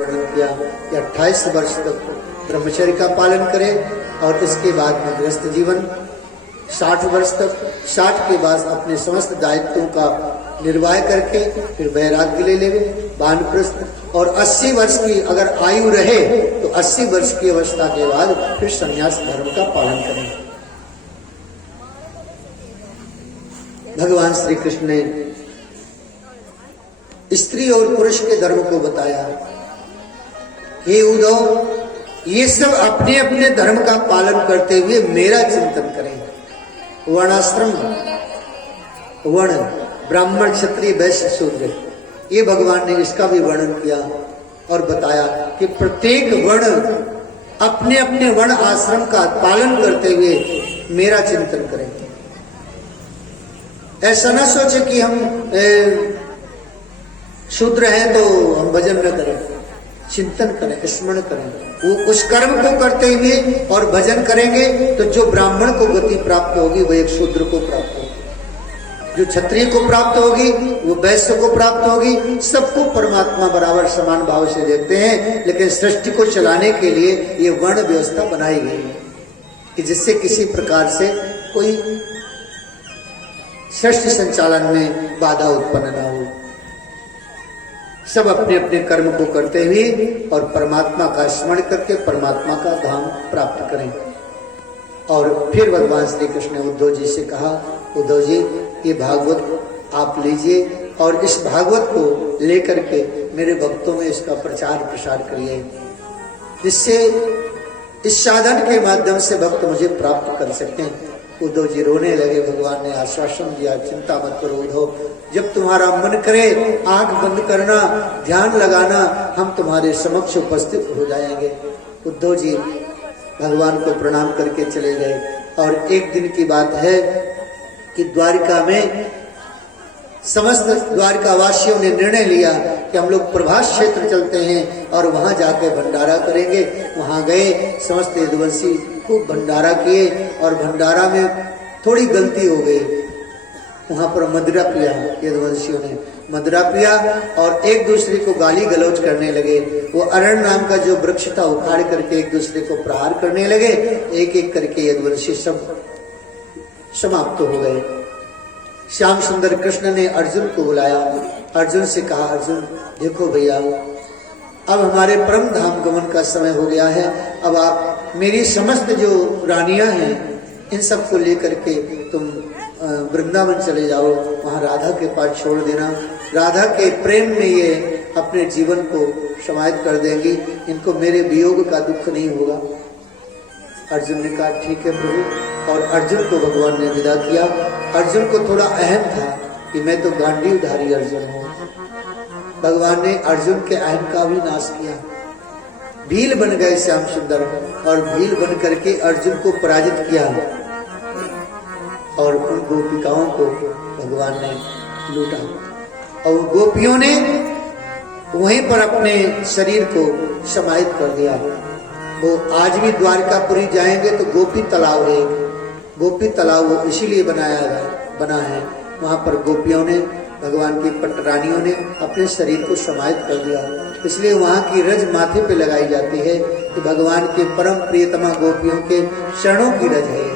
वर्णन किया कि 28 वर्ष तक ब्रह्मचर्य का पालन करे और इसके बाद में गृहस्थ जीवन 60 वर्ष तक, 60 के बाद अपने समस्त दायित्वों का निर्वाह करके फिर वैराग्य ले लेवे, वानप्रस्थ। और 80 वर्ष की अगर आयु रहे तो 80 वर्ष की अवस्था के बाद फिर संन्यास धर्म का पालन करें। भगवान श्री कृष्ण ने स्त्री और पुरुष के धर्म को बताया। हे उद्धव, ये सब अपने अपने धर्म का पालन करते हुए मेरा चिंतन करें। वर्णाश्रम, वर्ण, ब्राह्मण, क्षत्रिय, वैश्य, शूद्र, ये भगवान ने इसका भी वर्णन किया और बताया कि प्रत्येक वर्ण अपने अपने वर्ण आश्रम का पालन करते हुए मेरा चिंतन करें। ऐसा ना सोचे कि हम शूद्र हैं तो हम भजन न करें, चिंतन करें, स्मरण करें। वो उस कर्म को करते हुए और भजन करेंगे तो जो ब्राह्मण को गति प्राप्त होगी वो एक शूद्र को प्राप्त होगी, जो क्षत्रिय को प्राप्त होगी वो वैश्य को प्राप्त होगी। सबको परमात्मा बराबर समान भाव से देखते हैं, लेकिन सृष्टि को चलाने के लिए ये वर्ण व्यवस्था बनाई गई है कि जिससे किसी प्रकार से कोई सृष्टि संचालन में बाधा उत्पन्न न हो। सब अपने अपने कर्म को करते हुए और परमात्मा का स्मरण करके परमात्मा का धाम प्राप्त करें। और फिर भगवान श्री कृष्ण ने उद्धव जी से कहा, उद्धव जी ये भागवत आप लीजिए और इस भागवत को लेकर के मेरे भक्तों में इसका प्रचार प्रसार करिए, जिससे इस साधन के माध्यम से भक्त मुझे प्राप्त कर सकते हैं। उद्धव जी रोने लगे। भगवान ने आश्वासन दिया, चिंता मत करो उद्धव, जब तुम्हारा मन करे आंख बंद करना, ध्यान लगाना, हम तुम्हारे समक्ष उपस्थित हो जाएंगे। उद्धव जी भगवान को प्रणाम करके चले गए। और एक दिन की बात है कि द्वारिका में समस्त द्वारिका वासियों ने निर्णय लिया कि हम लोग प्रभास क्षेत्र चलते हैं और वहां जाके भंडारा करेंगे। वहां गए, समस्त यदुवंशी खूब भंडारा किए और भंडारा में थोड़ी गलती हो गई। वहां पर मदिरा पिया, यदुवंशियों ने मदिरा पिया और एक दूसरे को गाली गलौज करने लगे। वो अरण नाम का जो वृक्ष था उखाड़ करके एक दूसरे को प्रहार करने लगे। एक एक करके यदुवंशी सब समाप्त हो गए। श्याम सुंदर कृष्ण ने अर्जुन को बुलाया। अर्जुन से कहा, अर्जुन देखो भैया, अब हमारे परम धाम गमन का समय हो गया है। अब आप मेरी समस्त जो रानियां हैं इन सबको लेकर के तुम वृंदावन चले जाओ, वहां राधा के पास छोड़ देना। राधा के प्रेम में ये अपने जीवन को समाहित कर देंगी, इनको मेरे वियोग का दुख नहीं होगा। अर्जुन ने कहा ठीक है प्रभु, और अर्जुन को भगवान ने विदा किया। अर्जुन को थोड़ा अहम था कि मैं तो गांडीवधारी अर्जुन हूँ। भगवान ने अर्जुन के अहम का भी नाश किया। भील बन गए श्याम सुंदर और भील बन करके अर्जुन को पराजित किया और उन गोपिकाओं को भगवान ने लूटा। और गोपियों ने वहीं पर अपने शरीर को समाहित कर दिया। वो आज भी द्वारकापुरी जाएंगे तो गोपी तालाब है। गोपी तालाब वो इसीलिए बना है। वहां पर गोपियों ने, भगवान की पटरानियों ने अपने शरीर को समाहित कर दिया। इसलिए वहां की रज माथे पे लगाई जाती है कि भगवान के परम प्रियतमा गोपियों के चरणों की रज है।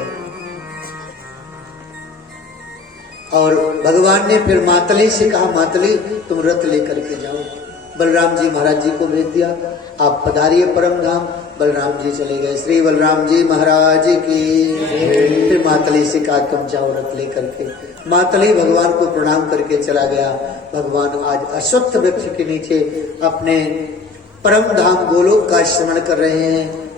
और भगवान ने फिर मातली से कहा, मातली तुम रथ लेकर के जाओ। बलराम जी महाराज जी को भेज दिया, आप पधारिए परम धाम। बलराम जी चले गए। श्री बलराम जी महाराज की। फिर मातली से कहा तुम जाओ रथ लेकर के। मातली भगवान को प्रणाम करके चला गया। भगवान आज अश्वत्थ वृक्ष के नीचे अपने परम धाम गोलोक का स्मरण कर रहे हैं।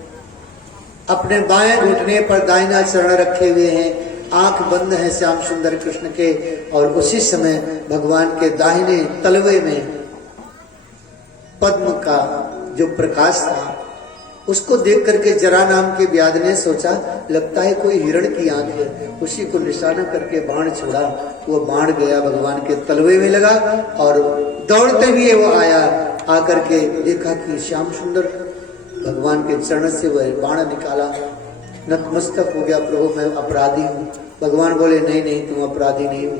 अपने बाएं घुटने पर दाहिना चरण रखे हुए हैं, आंख बंद है श्याम सुंदर कृष्ण के। और उसी समय भगवान के दाहिने तलवे में पद्म का जो प्रकाश था उसको देख करके जरा नाम के व्याध ने सोचा लगता है कोई हिरण की आंख है। उसी को निशाना करके बाण छोड़ा। वो बाण गया भगवान के तलवे में लगा और दौड़ते हुए वो आया। आकर के देखा कि श्याम सुंदर भगवान के चरण से वह बाण निकाला। नतमस्तक हो गया, प्रभु मैं अपराधी हूँ। भगवान बोले नहीं नहीं तुम अपराधी नहीं हो।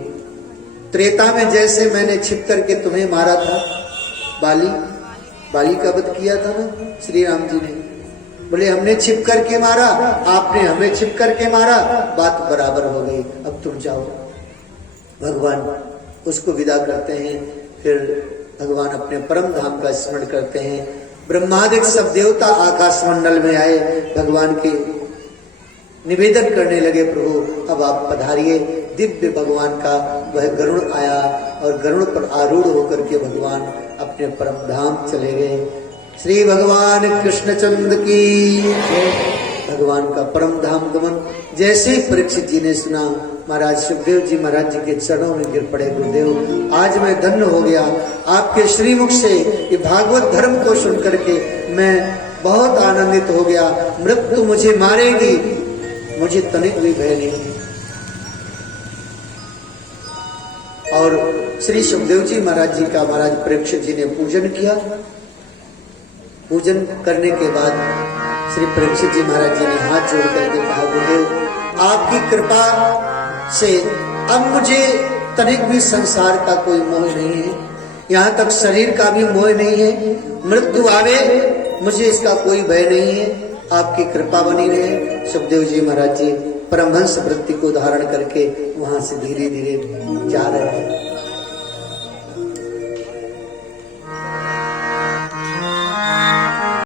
त्रेता में जैसे मैंने छिप करके तुम्हें मारा था बाली, बाली का वध किया था ना श्री राम जी ने। बोले हमने छिप करके मारा, आपने हमें छिप करके मारा, बात बराबर हो गई, अब तुम जाओ। भगवान उसको विदा करते हैं। फिर भगवान अपने परम धाम का स्मरण करते हैं। ब्रह्मादिक सब देवता आकाश मंडल में आए, भगवान के निवेदन करने लगे, प्रभु अब आप पधारिए। दिव्य भगवान का वह गरुड़ आया और गरुड़ पर आरूढ़ होकर के भगवान अपने परम धाम चले गए। श्री भगवान कृष्णचंद्र की भगवान का परम धाम गमन। जैसे ही परीक्षित जी ने सुना, महाराज सुखदेव जी महाराज जी के चरणों में गिर पड़े। गुरुदेव आज मैं धन्य हो गया, आपके श्रीमुख से ये भागवत धर्म को सुन करके मैं बहुत आनंदित हो गया। मृत्यु मुझे मारेगी, मुझे तनिक भी भय नहीं। और श्री सुखदेव जी महाराज जी का महाराज परीक्षित जी ने पूजन किया। पूजन करने के बाद श्री परीक्षित जी महाराज जी ने हाथ जोड़ करके कहा, गुरुदेव आपकी कृपा से अब मुझे तनिक भी संसार का कोई मोह नहीं है, यहाँ तक शरीर का भी मोह नहीं है। मृत्यु आवे मुझे इसका कोई भय नहीं है, आपकी कृपा बनी रहे। सुखदेव जी महाराज जी परमहंस वृत्ति को धारण करके वहां से धीरे धीरे जा रहे हैं।